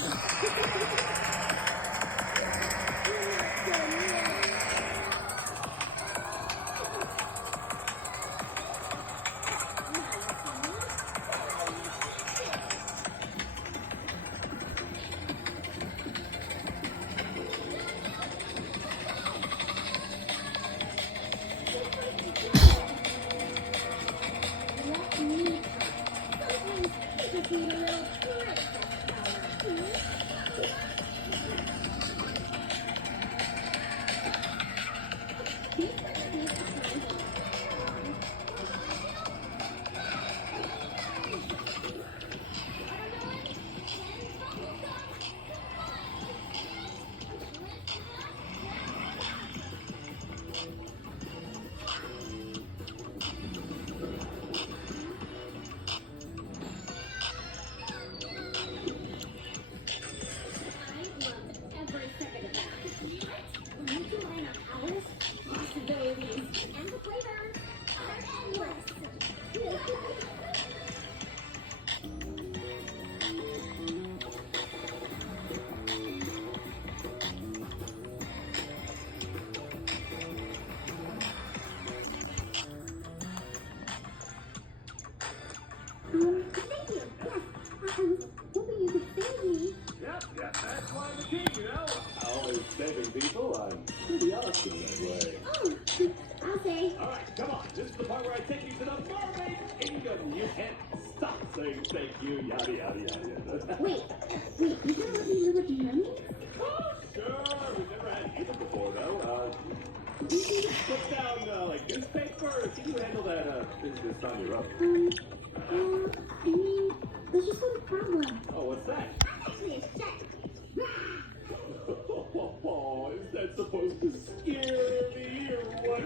Thank you. Yes. Hoping you could save me. Yep, that's why I'm the king, you know? Always saving people. I'm pretty awesome that way. Oh, I'll say. All right, come on. This is the part where I take you to the mermaid kingdom. You can't stop saying thank you, yada, yada, yada. Wait, you gonna let me live with the mermaids? Oh, sure. We've never had either before, though. You can put down, like, newspaper. Can you handle that business on your own? I mean, there's just one problem. Oh, what's that? Actually, it's check. Oh, is that supposed to scare me or what?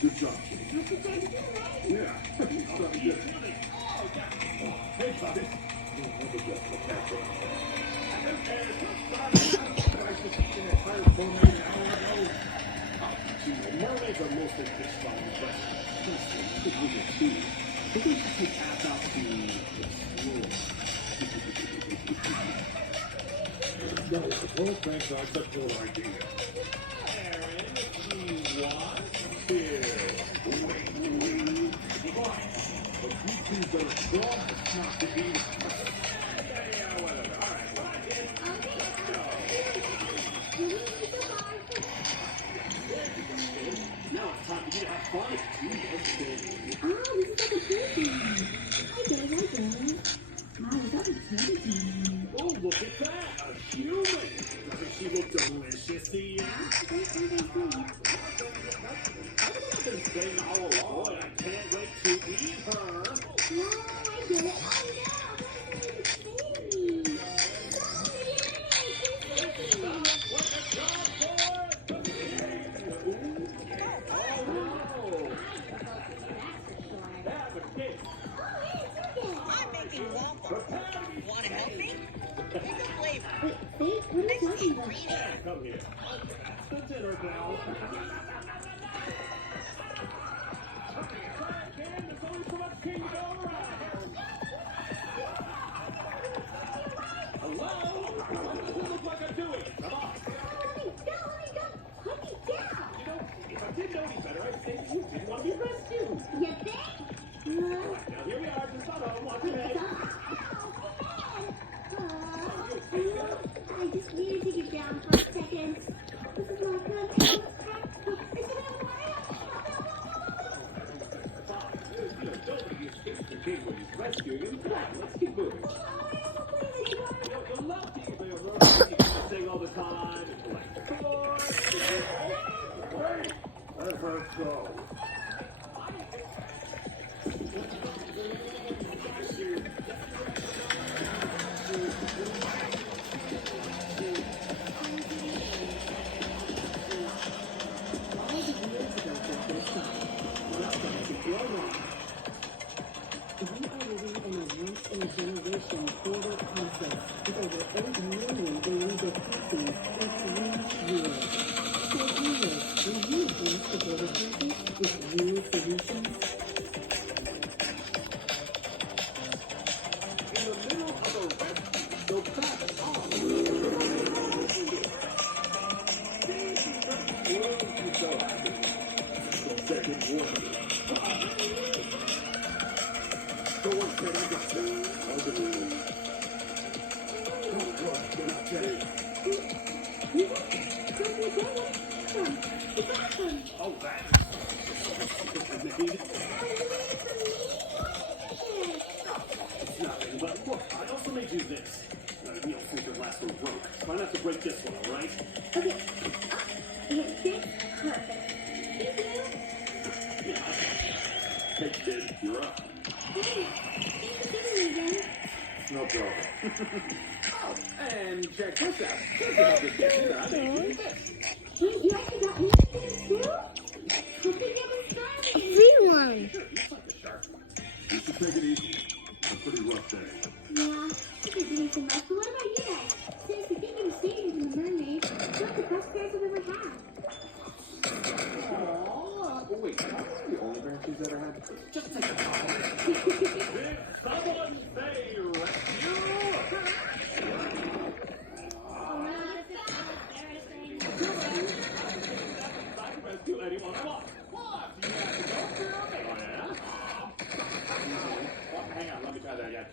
Good job, Kitty. What's the time to do, right? Yeah. I'll try to get it. Oh, yeah. Hey, buddy. I'll be just a captain. Mermaids are mostly fish fighters, but first, we can see. I think we should take App out to explore. No, the whole thing's not such a cool idea. Aaron, you want to? Fine. But you two that are strong enough to be. Yeah, whatever. All right, right in. Now it's time for you to have fun. Oh, this is like a prison. I get it. Wow, is that a prison? Oh, look at that! A human! Doesn't she look delicious to you? I've been saying all along. Boy, I can't wait to eat her. No, I get it. Want to help me? Pick a flavor. Wait, what is talking about? Come here. That's the dinner bell. There's only so much king to go around. Hello? What does it look like I'm doing? Come on. Let me down. You know, if I didn't know any better, I'd say you didn't want to be rescued. You think? All right, now here we are, just on home. Watch your head. I just need to get down for a second. This is not good. Nobody escapes the king when he's rescuing him. Come on, let's keep moving. You'll love to eat your roast. You can sing all the time and collect coins. Wait, let her go. Generation forward process with over 8 million illegal crossings in 3 years. For viewers, will you address the border crisis with real solutions? Oh, that. It's nothing, but look, I also made you this. You don't think your last one broke. Try not to break this one, all right? Okay. It fits perfect. Thank you. Yeah. Hey, kid, you're up. Hey, thanks for giving me again. No problem. Oh, and check this out. Here's how this gets here. I made you this. Wait, you actually got me things too? Hope you never started. Everyone. Sure, you're like a shark. You should take it easy. It's a pretty rough day. Yeah, this is doing so much. But what about you guys? Since you think you stayed in the mermaid, what's the best parents I've ever had? Aww. Wait, am I the only parent she's ever had? Just take a couple. Did someone say rescue? I can rescue anyone I want. What? You have to go through me. Oh, yeah? Oh, hang on, let me try that again.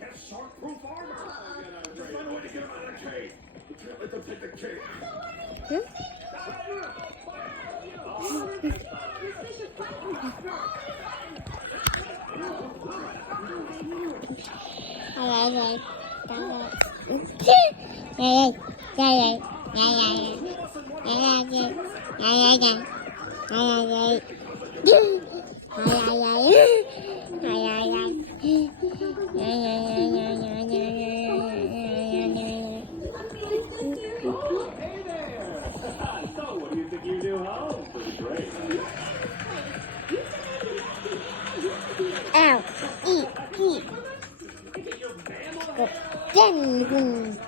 Have shark-proof armor. Just find a way to get him out of the cave. We can't let them take the cave. Hey there! So, what do you think you do home? Pretty great, huh? Ow. Eat. Go. Then.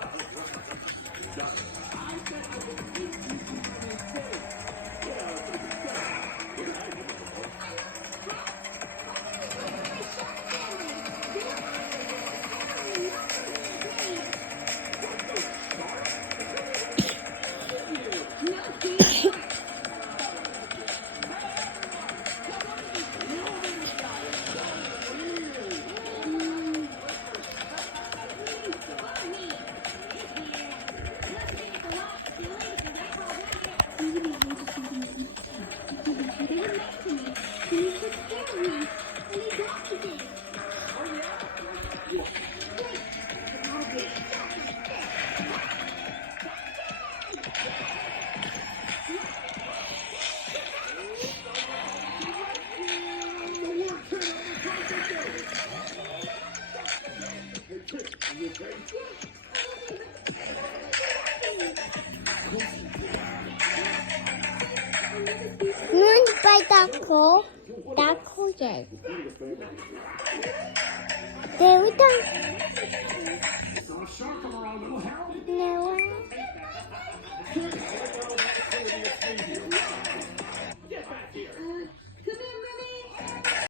Muốn bay taco vậy. Đều tăng. Nào